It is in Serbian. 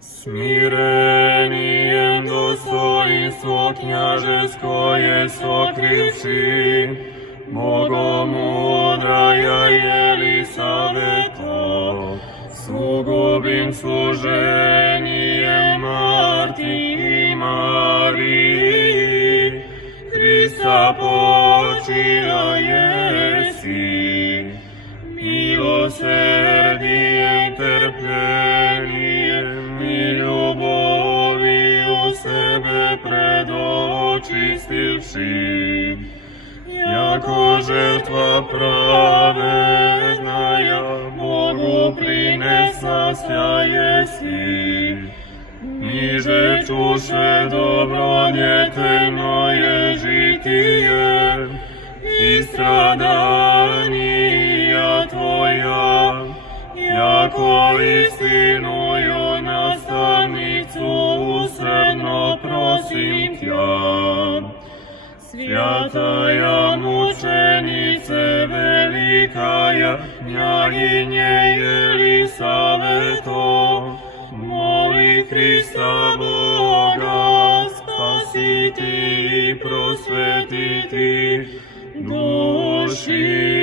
Smirenijem dostoinstvo kняžeskoje sokrivši, Bogomudraja Jelisaveto, sugubim služenijem Marti i Mariji, Hrista počija jesi, milosrdijem, trpljenjem i ljuboviju sebe predočistivši, jako žrtva pravedna, Bogu prinesla jesi, niže čuše dobrodjeteljno je žitije i stradanija tvoja, jako istinuju nastavnicu usredno prosim tja. Svjataja mučenice velikaja, knjaginje Jelisaveto, moli Hrista Boga spasiti i prosvetiti duši